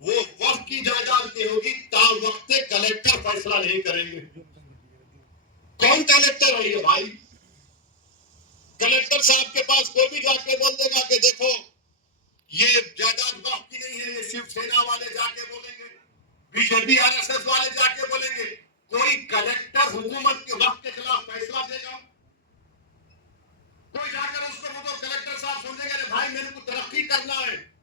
वो वक्फ की जायदाद की होगी, ता वक्त कलेक्टर फैसला नहीं करेंगे। कौन कलेक्टर है ये भाई? कलेक्टर साहब के पास कोई भी जाके बोल देगा कि देखो ये जायदाद वक्फ की नहीं है, ये शिवसेना वाले जाके बोलेंगे, बीजेपी RSS वाले जाके बोलेंगे। कोई कलेक्टर हुकूमत के वक्त के खिलाफ फैसला देगा? कोई जाकर उसको तो कलेक्टर साहब समझेंगे अरे भाई मेरे को तरक्की करना है।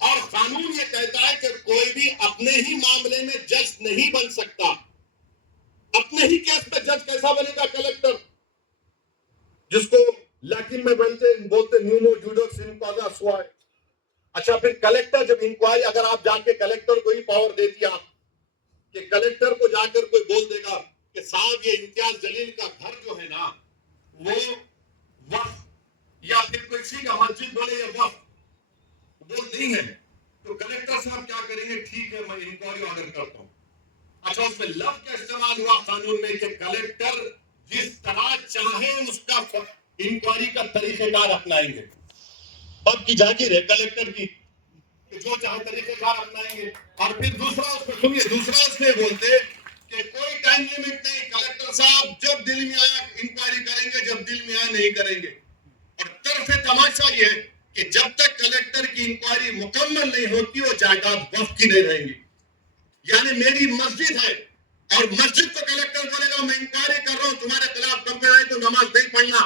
और कानून ये कहता है कि कोई भी अपने ही मामले में जज नहीं बन सकता। अपने ही केस में जज कैसा बनेगा कलेक्टर? जिसको लैटिन में बोलते न्यूनो जूडोस इन कॉजा सुआए। अच्छा, फिर कलेक्टर जब इंक्वायरी, अगर आप जाके कलेक्टर को ही पावर दे दिया कि कलेक्टर को जाकर कोई बोल देगा कि साहब ये इम्तियाज जलील का घर जो है ना वो वक्फ, या फिर किसी का मस्जिद बोले ये वक्फ, वो नहीं है, तो कलेक्टर साहब क्या करेंगे? ठीक है, मैं इंक्वायरी ऑर्डर करता हूं। अच्छा, उसमें लफ्ज का इस्तेमाल हुआ कानून में कि कलेक्टर जिस तरह चाहे उसका इंक्वायरी का तरीकेकार अपनाएंगे। अब की जागीर है कलेक्टर की, जो चाहे तरीकेकार अपनाएंगे। और फिर दूसरा उसमें बोलते कि कोई टाइम लिमिट नहीं, कलेक्टर साहब जब दिल में आया इंक्वायरी करेंगे, जब दिल में आया नहीं करेंगे। और तरफ तमाशा ये है कि जब तक कलेक्टर की इंक्वायरी मुकम्मल नहीं होती वो जायदाद वक्फ की नहीं रहेंगी। यानी मेरी मस्जिद है और मस्जिद को कलेक्टर बोलेगा मैं इंक्वायरी कर रहा हूं, तुम्हारे खिलाफ कंप्लेंट आई तो नमाज नहीं पढ़ना,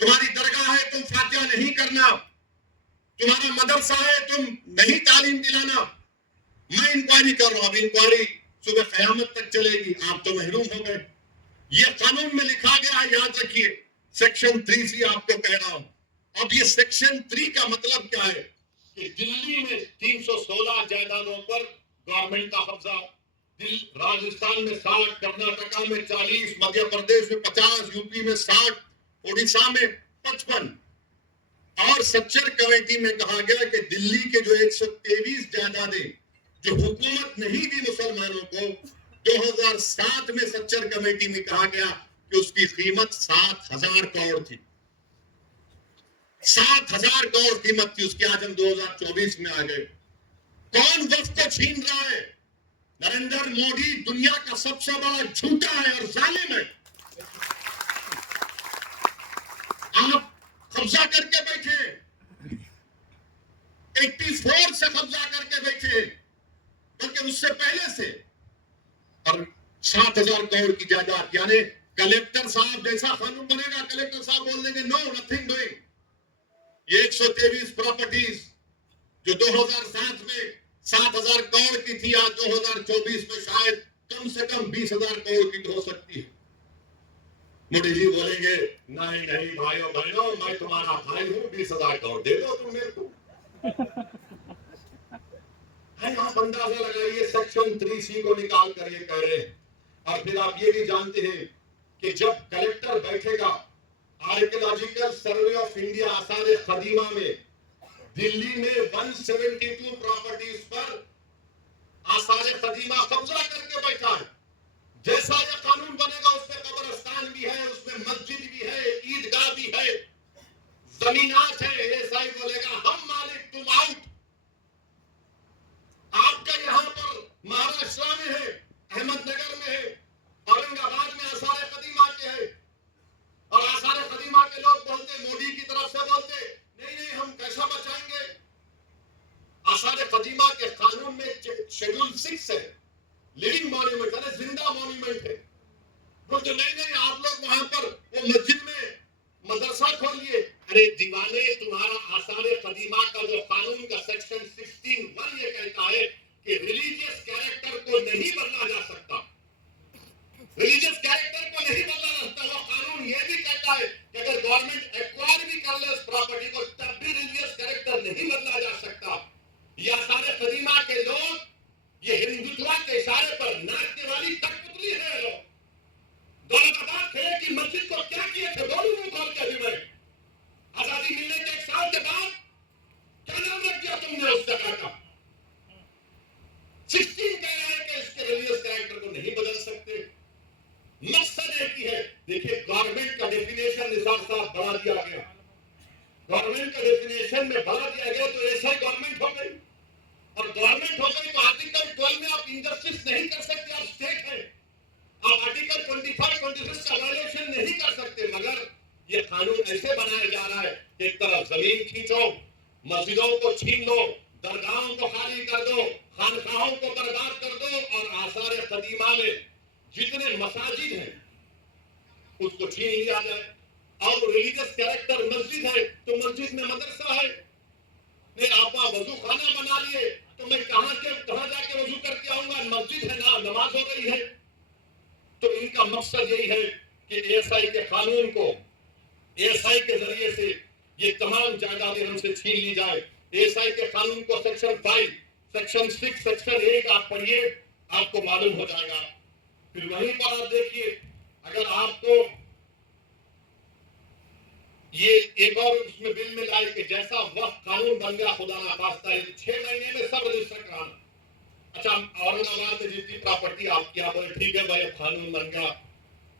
तुम्हारी दरगाह है तुम फातिहा नहीं करना, तुम्हारा मदरसा है तुम नहीं तालीम दिलाना, मैं इंक्वायरी कर रहा हूं। अब इंक्वायरी सुबह कयामत तक चलेगी, आप तो महरूम हो गए। ये कानून में लिखा गया है, याद रखिए, सेक्शन 3C आपको कह रहा हूं। अब ये सेक्शन 3 का मतलब क्या है कि दिल्ली में 316 जायदादों पर गवर्नमेंट का कब्जा, राजस्थान में 60, कर्नाटका में 40, मध्य प्रदेश में 50, यूपी में 60, उड़ीसा में 55। और सच्चर कमेटी में कहा गया कि दिल्ली के जो 123 जायदादें जो हुकूमत नहीं दी मुसलमानों को, 2007 में सच्चर कमेटी में कहा गया कि उसकी कीमत 7,000 करोड़ थी। 7,000 करोड़ कीमत थी उसकी। आज हम 2024 में आ गए। कौन वक्त को छीन रहा है? नरेंद्र मोदी दुनिया का सबसे बड़ा झूठा है और जालिम है। आप कब्जा करके बैठे, कब्जा करके बैठे, बल्कि उससे पहले से। और 7,000 करोड़ की जायदाद, यानी कलेक्टर साहब जैसा कानून बनेगा, कलेक्टर साहब बोल देंगे नो नथिंग डूइंग। ये 123 प्रॉपर्टीज जो 2007 में 7,000 करोड़ की थी, आज 2024 में शायद कम से कम 20,000 करोड़ की हो सकती है। मोदी जी बोलेंगे नहीं नहीं भाइयों बहनों, मैं तुम्हारा भाई हूं, 20,000 करोड़ दे दो तुम मेरे को। आप अंदाजा लगाइए, सेक्शन 3C को निकाल कर ये कह रहे हैं। और फिर आप ये भी जानते हैं कि जब कलेक्टर बैठेगा आर्कियोलॉजिकल सर्वे ऑफ इंडिया आसार कदीमा में, दिल्ली में 172 प्रॉपर्टीज पर आसार कदीमा कब्जा करके बैठा है। जैसा यह कानून बनेगा उसमें कब्रिस्तान भी है, उसमें मस्जिद भी है, ईदगाह भी है, जमीनात है। एएसआई बोलेगा हम मालिक तुम आउट। आपका यहाँ पर महाराष्ट्र में है, अहमदनगर में है, औरंगाबाद में आसार कदीमा के है। और आसार कदीमा के लोग बोलते, मोदी की तरफ से बोलते नहीं नहीं हम कैसा बचाएंगे। आसार कदीमा के कानून में शेड्यूल 6 है, लिविंग मॉन्यूमेंट है, जिंदा मॉन्यूमेंट है। बोलते नहीं नहीं आप लोग वहां पर वो मस्जिद में मदरसा खोलिए। अरे दीवाने, तुम्हारा आसार कदीमा का जो कानून का सेक्शन 16(1) ये कहता है कि रिलीजियस कैरेक्टर को नहीं बदला जा सकता। रिलीजियस कैरेक्टर को नहीं बदला जा सकता। वो कानून ये भी कहता है कि अगर गवर्नमेंट एक्वायर भी कर ले उस प्रॉपर्टी को, तब भी रिलीजियस कैरेक्टर नहीं बदला जा सकता। ये आसार कदीमा के लोग ये हिंदुत्व के इशारे पर नाचने वाली कठपुतली है लोग। दौलताबाद थे कि मस्जिद को क्या किए थे, बोलूं मुंह खोल के भी मैं। आजादी मिलने के 1 साल के बाद क्या नाम रख दिया तुमने उस जगह का? 16 कह रहा है कि इसके रिलीजियस कैरेक्टर को नहीं बदल सकते। मकसद एक ही है। देखिए गवर्नमेंट का डेफिनेशन निसार साहब बढ़ा दिया गया। गवर्नमेंट का डेफिनेशन में बढ़ा दिया गया तो ऐसा ही गवर्नमेंट हो गई। और गवर्नमेंट हो गई तो आर्टिकल 12 में आप इंजस्टिस नहीं कर सकते, आप स्टेट है। आप आर्टिकल 25, 26 का वायलेशन नहीं कर सकते। मगर ये कानून ऐसे बनाया जा रहा है, एक तरफ जमीन खींचो, मस्जिदों को छीन लो, दरगाहों को खाली कर दो, खानकाहों को बर्बाद कर दो, और आसार कदीमा में जितने मसाजिद हैं उसको छीन लिया जाए। और रिलीजियस कैरेक्टर मस्जिद है तो मस्जिद में मदरसा है। नहीं आप वजू खाना बना लिए तो मैं कहां जाके वजू करके आऊंगा, मस्जिद है ना, नमाज हो रही है। तो इनका मकसद यही है कि एएसआई के कानून को, एएसआई के जरिए से ये तमाम जायदादें हमसे छीन ली जाए। एएसआई के कानून को सेक्शन 5, सेक्शन 6, सेक्शन 8 आप पढ़िए, आपको मालूम हो जाएगा। फिर वहीं पर आप देखिए, अगर आपको ये एक और उसमें बिल में लाए कि जैसा वक्त कानून बन गया, खुदा ना खास्ता है 6 महीने में सब रजिस्टर कराना। अच्छा औरंगाबाद में जितनी प्रॉपर्टी आपकी, आप बोले ठीक है भाई कानून बन गया,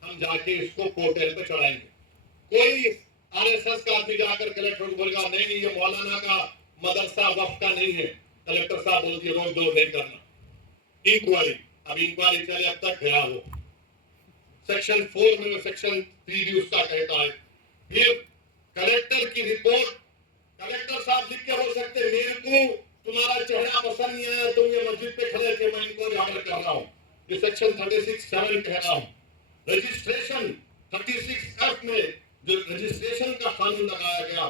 हम जाके इसको पोर्टल पे चढ़ाएंगे। कोई आरएसएस का आदमी जाकर कलेक्टर को बोलेगा नहीं नहीं ये मौलाना का मदरसा वक्त का नहीं है, कलेक्टर साहब बोल दिए रोक दो, नहीं करना इंक्वायरी। अब इंक्वायरी चले अब तक गया हो। सेक्शन 4 में सेक्शन 3 भी उसका कहता है। फिर कलेक्टर की रिपोर्ट, कलेक्टर साहब लिख के हो सकते मेरे को तुम्हारा चेहरा पसंद नहीं आया, तुम ये मस्जिद पे खड़े थे, मैं इनको ऑर्डर कर रहा हूँ। ये सेक्शन 36(7) कह रहा हूँ। रजिस्ट्रेशन 36(f) में जो रजिस्ट्रेशन का कानून लगाया गया,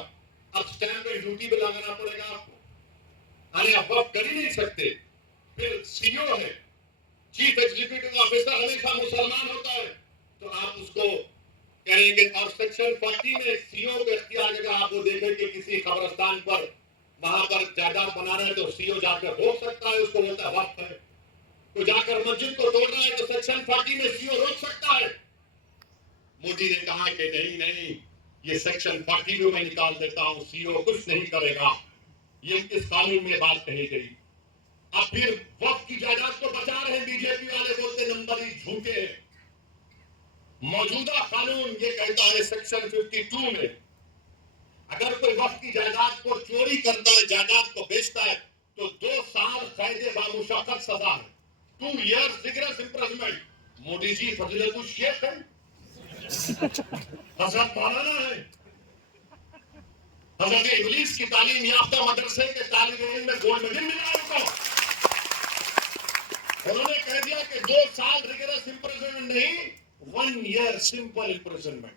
अब स्टैंप एंड ड्यूटी पे लगाना पड़ेगा आपको। अरे आप वक्त कर ही नहीं सकते। फिर सीओ है, चीफ एग्जीक्यूटिव ऑफिसर, हमेशा मुसलमान होता है तो आप उसको करेंगे। और सेक्शन 40 में सीओ को इख्तियार देगा, आप वो देखें कि किसी कब्रिस्तान पर वहां पर जायदाद बना रहे हैं तो सीओ जाकर रोक सकता है, उसको बोलता है वक्त है। तो जाकर मस्जिद को तोड़ रहा है तो सेक्शन 40 में सीओ रोक सकता है। मोदी ने कहा कि नहीं नहीं ये सेक्शन 40 में मैं निकाल देता हूं, सीओ कुछ नहीं करेगा। ये इस कानून में बात कही गई। अब फिर वक्त की जायदाद को बचा रहे हैं बीजेपी वाले, बोलते नंबर ही झूठे हैं। मौजूदा कानून ये कहता है सेक्शन 52 में अगर कोई वक्त की जायदाद को चोरी करता है, जायदाद को बेचता है तो 2 साल कैद बामुशक्कत सजा है, 2 years rigorous imprisonment। Modi ji फजीलतुल Sheikh है, हजरत मौलाना है, हजरत इब्लीस की तालीम याफ्ता मदरसे के तालिब इल्म में गोल्ड मेडल मिला उनको। उन्होंने कह दिया कि 2 साल रिगरस इम्प्रिजनमेंट नहीं, 1 ईयर सिंपल इम्प्रिजनमेंट।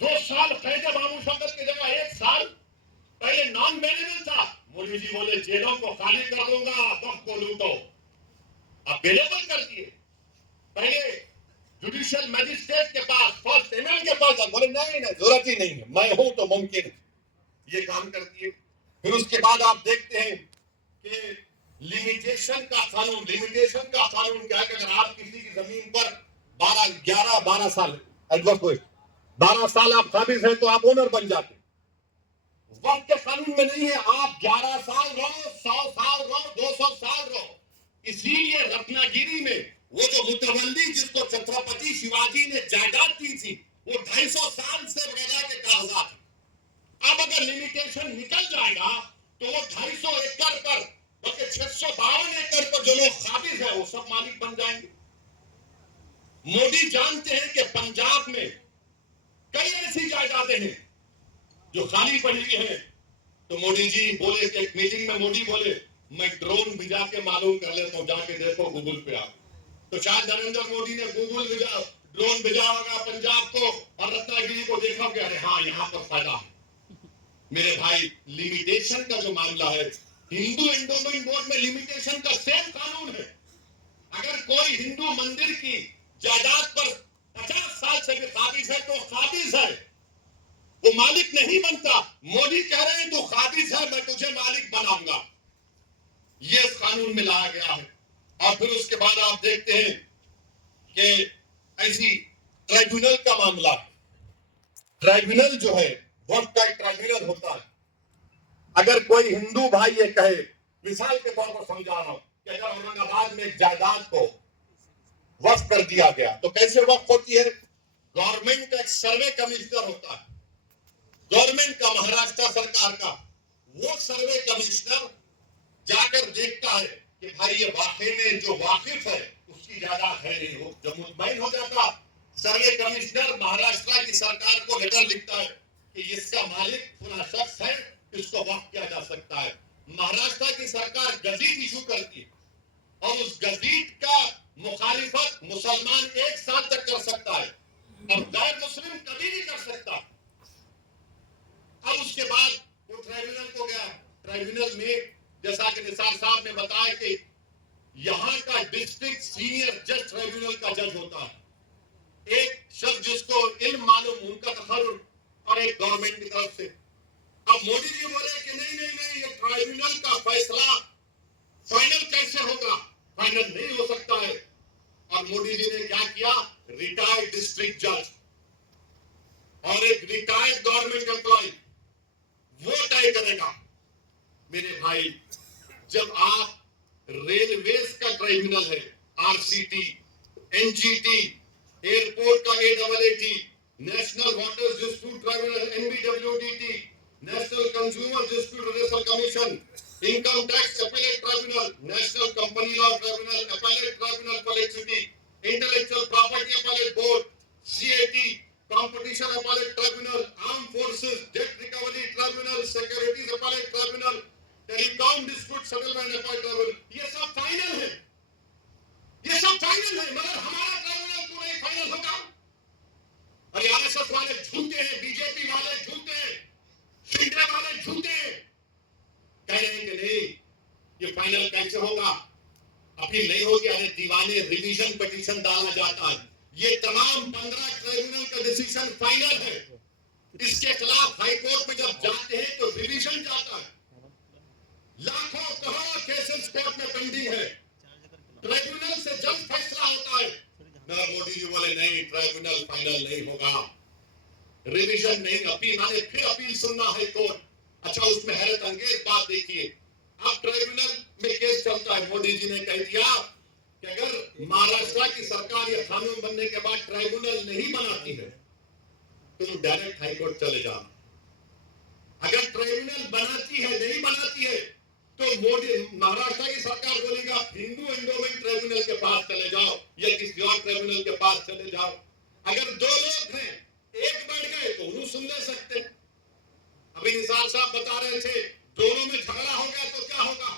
2 साल कैद मामूशकत की जगह 1 साल पहले नॉन बेलेबल था। मोदी जी बोले जेलों को खाली कर दूंगा, वक्त को लूटो। अब बेलेबल कर दिए। पहले जुडिशियल मैजिस्ट्रेट के पास, फर्स्ट एमएल के पास, बोले नहीं जरूरत ही नहीं है, मैं हूं तो मुमकिन है, ये काम कर दिए। फिर उसके बाद आप देखते हैं कि लिमिटेशन का कानून क्या है कि अगर आप किसी की जमीन पर 12 साल 12 साल आप काबिज हैं तो आप ओनर बन जाते। वक्त के कानून में नहीं है, आप 11 साल रहो, 100 साल रहो, 200 साल रहो। इसीलिए रत्नागिरी में वो जो मुतवल्ली जिसको छत्रपति शिवाजी ने जायदाद दी थी, वो 250 साल से वगैरह के कागजात है। अब अगर लिमिटेशन निकल जाएगा तो वो 250 एकड़ पर, बल्कि 652 एकड़ पर जो लोग काबिज है वो सब मालिक बन जाएंगे। मोदी जानते हैं कि पंजाब में कई ऐसी जायदादें हैं जो खाली पड़ी हुई है। तो मोदी जी बोले कि एक मीटिंग में मोदी बोले मैं ड्रोन भिजा के मालूम कर लेता हूं, जाके देखो गूगल पे आप। तो शायद नरेंद्र मोदी ने ड्रोन भेजा होगा पंजाब को और रत्नागिरी को, देखा कि अरे हाँ यहाँ पर फायदा है। मेरे भाई लिमिटेशन का जो मामला है, हिंदू एंडोमेंट बोर्ड में लिमिटेशन का सेम कानून है। अगर कोई हिंदू मंदिर की जायदाद पर 50 साल से भी काबिज है तो काबिज है, वो मालिक नहीं बनता। मोदी कह रहे हैं तू काबिज है, मैं तुझे मालिक बनाऊंगा। ये इस कानून में लाया गया है। और फिर उसके बाद आप देखते हैं कि ऐसी ट्राइब्यूनल का मामला, ट्राइब्यूनल जो है वक्त का एक ट्राइब्यूनल होता है। अगर कोई हिंदू भाई ये कहे, मिसाल के तौर पर समझा रहा हूं कि अगर औरंगाबाद में एक जायदाद को वक्फ कर दिया गया तो कैसे वक्फ होती है? गवर्नमेंट का एक सर्वे कमिश्नर होता है, गवर्नमेंट का, महाराष्ट्र सरकार का। वो सर्वे कमिश्नर जाकर देखता है कि भाई ये वाकई में जो वाकिफ है उसकी जायदाद है नहीं। हो जब मुतमईन हो जाता, सर्वे कमिश्नर महाराष्ट्र की सरकार को लेटर लिखता है कि इसका मालिक फला शख्स है, इसको वक्फ किया जा सकता है। महाराष्ट्र की सरकार गजीट इशू करती है और उस गजीट का मुखालिफत मुसलमान 1 साल तक कर सकता है और गैर मुस्लिम कभी नहीं कर सकता। अब उसके बाद वो ट्राइब्यूनल को गया। ट्राइब्यूनल में जैसा कि निसार साहब ने बताया कि यहाँ का डिस्ट्रिक्ट सीनियर जज ट्राइब्यूनल का जज होता है, एक शख्स जिसको इल्म मालूम, उनका तखर्रुज, और एक गवर्नमेंट की तरफ से। अब मोदी जी बोले कि नहीं, ये ट्राइब्यूनल का फैसला फाइनल कैसे होगा? फाइनल नहीं हो सकता है। और मोदी जी ने क्या किया? रिटायर्ड डिस्ट्रिक्ट जज और एक रिटायर्ड गवर्नमेंट एम्प्लॉय वो तय करेगा। मेरे भाई, जब आप रेलवेज का ट्राइब्यूनल है, आरसीटी, एनजीटी, एयरपोर्ट का AWT, national water dispute tribunal NBWDT, national consumer dispute redressal commission, income tax appellate tribunal, national company law tribunal, appellate tribunal for electricity, intellectual property appellate board, CAT, competition appellate tribunal, armed forces debt recovery tribunal, securities appellate tribunal, telecom dispute settlement appellate tribunal. ये सब फाइनल है, ये सब फाइनल है, मगर हमारा ट्राइब्यूनल क्यों नहीं फाइनल होगा? और आरएसएस वाले झूठे हैं, बीजेपी वाले झूठे हैं, शिंदे वाले झूठे हैं, कह रहे हैं कि नहीं ये फाइनल कैसे होगा? अपील नहीं होगी। अरे दीवाने, रिवीजन पिटीशन डाला जाता है। ये तमाम 15 ट्राइब्यूनल का डिसीजन फाइनल है। इसके खिलाफ हाई कोर्ट में जब जाते हैं तो रिवीजन जाता है। लाखों करोड़ों केसेस कोर्ट में पेंडिंग है, ट्राइब्यूनल से जल्द फैसला होता है। मगर मोदी जी बोले नहीं, ट्राइब्यूनल फाइनल नहीं होगा, रिवीजन नहीं, अपील माने फिर अपील सुनना है कोर्ट। अच्छा, उसमें हैरत अंगेज बात देखिए, अब ट्राइब्यूनल में केस चलता है। मोदी जी ने कह दिया कि अगर महाराष्ट्र की सरकार यह कानून बनने के बाद ट्राइब्यूनल नहीं बनाती है तो तुम डायरेक्ट हाईकोर्ट चले जाओ। अगर ट्राइब्यूनल बनाती है, नहीं बनाती है, तो मोदी, महाराष्ट्र की सरकार बोलेगा हिंदू एंडोमेंट ट्राइब्यूनल के पास चले जाओ या किसी और ट्राइब्यूनल के पास चले जाओ। अगर 2 लोग हैं, एक बढ़ गए तो उन्हें सुन ले सकते हैं। निसार साहब बता रहे थे, दोनों में झगड़ा हो गया तो क्या होगा,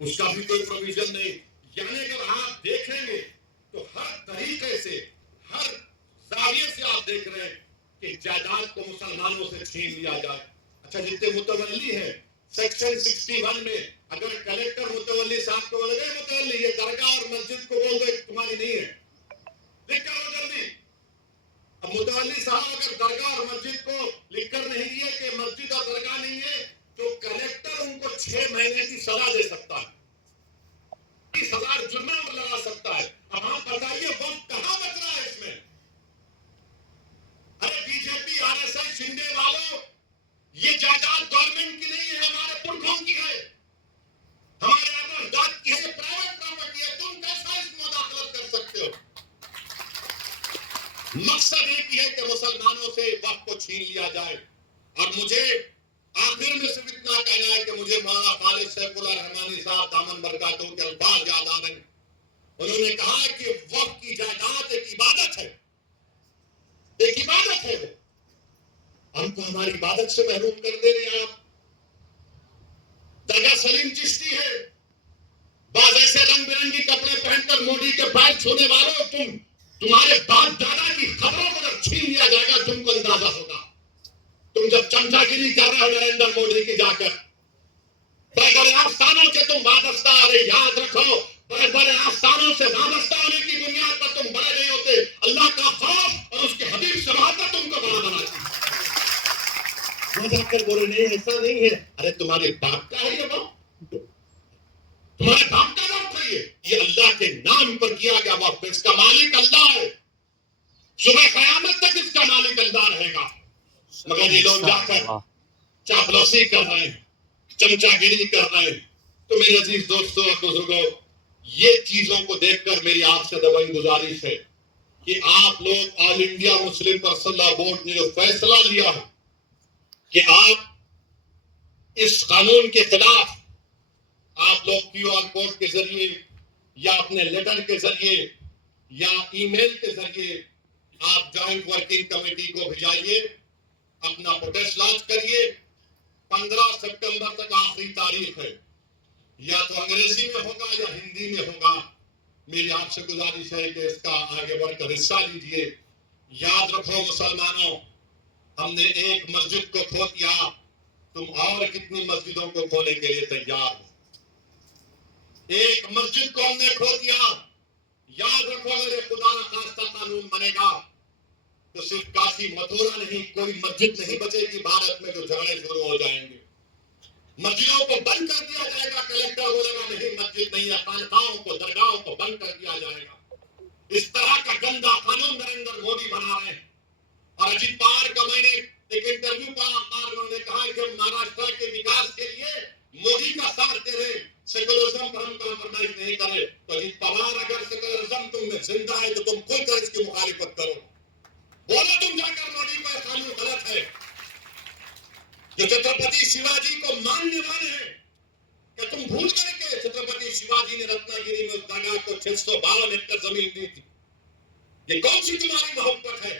उसका भी कोई प्रोविजन नहीं। यानी अगर आप देखेंगे तो हर तरीके से, हर जाविये से आप देख रहे हैं कि जायदाद को मुसलमानों से छीन लिया जाए। अच्छा, जितने मुतवल्ली है सेक्शन 61 में, अगर कलेक्टर मुतवल्ली साहब को बोल गए मुतवल्ली ये दरगाह और मस्जिद को बोल दो तुम्हारी नहीं है, लिख कर लो जल्दी। अब मुतवल्ली साहब अगर दरगाह और मस्जिद को लिखकर नहीं दिए कि मस्जिद और दरगाह नहीं है, तो कलेक्टर उनको 6 महीने की सजा दे सकता है, 30,000 जुर्माना लगा सकता है। अब आप बताइए वक्त कहां बच रहा है इसमें? अरे बीजेपी आरएसएस शिंदे वालों, ये जायदाद गवर्नमेंट की नहीं है, हमारे पुरखों की है, हमारे आबाद की है, प्राइवेट प्रॉपर्टी है, तुम कैसा इसमें मुदाखलत कर सकते हो? मकसद एक ही है कि मुसलमानों से वक्त को छीन लिया जाए। और मुझे आखिर में सिर्फ इतना कहना है कि मुझे मौलाना खालिद सैफुल्लाह रहमानी साहब दामन बरकातहू के अल्फाज याद आ रहे हैं। उन्होंने कहा कि वक्त की जायदाद एक इबादत है, एक इबादत है, वो हमको हमारी इबादत से महरूम कर दे रहे हैं आप। दरगाह सलीम चिश्ती है, बाद ऐसे रंग बिरंगी कपड़े पहनकर मोदी के पैर छूने वालों, तुम्हारे बाप दादा की खबरों को जब छीन लिया जाएगा तुमको अंदाजा होगा। तुम जब चमचागिरी कर रहे हो नरेंद्र मोदी की जाकर, बड़े बड़े आस्थानों से तुम वाबस्ता, अरे याद रखो, बड़े बड़े आस्थानों से वाबस्ता होने की बुनियाद पर तुम बड़े नहीं होते, अल्लाह का खौफ और उसके हबीब से मोहब्बत तुमको बड़ा बनाती है। वो जाकर बोले नहीं ऐसा नहीं है, अरे तुम्हारे बाप का है ये वक्त, तुम्हारे बाप का वक्त है ये अल्लाह के नाम पर किया गया वक्त, इसका मालिक अल्लाह है, सुबह कयामत तक इसका मालिक अल्लाह रहेगा। मगर ये लोग जाकर चापलूसी कर रहे हैं, चमचागिरी कर रहे हैं। तो मेरे अजीज दोस्तों और बुजुर्गों, ये चीजों को देखकर मेरी आपसे दबाई गुजारिश है कि आप लोग all India Muslim personal board ने जो फैसला लिया है कि आप इस कानून के खिलाफ आप लोग QR कोड के जरिए या अपने लेटर के जरिए या ईमेल के जरिए आप जॉइंट वर्किंग कमेटी को भेजाइए, अपना प्रोटेस्ट लॉन्च करिए। 15 सितंबर तक आखिरी तारीख है, या तो अंग्रेजी में होगा या हिंदी में होगा। मेरी आपसे गुजारिश है कि इसका आगे बढ़कर हिस्सा लीजिए। याद रखो मुसलमानों, हमने एक मस्जिद को खो दिया, तुम और कितनी मस्जिदों को खोने के लिए तैयार हो? एक मस्जिद को हमने खो दिया। याद रखो, अगर खुदा न खास्ता कानून बनेगा तो सिर्फ काशी मथुरा नहीं, कोई मस्जिद नहीं बचेगी भारत में, जो झगड़े शुरू हो जाएंगे। मस्जिदों को बंद कर दिया जाएगा, कलेक्टर बोलेगा नहीं मस्जिद नहीं है, खानकाहों को, दरगाहों को बंद कर दिया जाएगा। इस तरह का गंदा कानून नरेंद्र मोदी बना रहे हैं। और अजीत पवार का मैंने एक इंटरव्यू पढ़ा, उन्होंने कहा कि महाराष्ट्र के विकास के लिए मोदी का साथ दे रहे, सेकुलरिज्म पर हम कॉम्प्रोमाइज नहीं करे। तो अजीत पवार, अगर सेकुलरिज्म तुम में जिंदा है तो तुम खुलकर इसकी मुखालिफत करो, बोलो तुम जाकर मोदी को कानून गलत है। जो छत्रपति शिवाजी को मानने वाले हैं, क्या तुम भूल गए कि छत्रपति शिवाजी ने रत्नागिरी में दरगाह को 652 एकड़ जमीन दी थी? ये कौन सी तुम्हारी मोहब्बत है?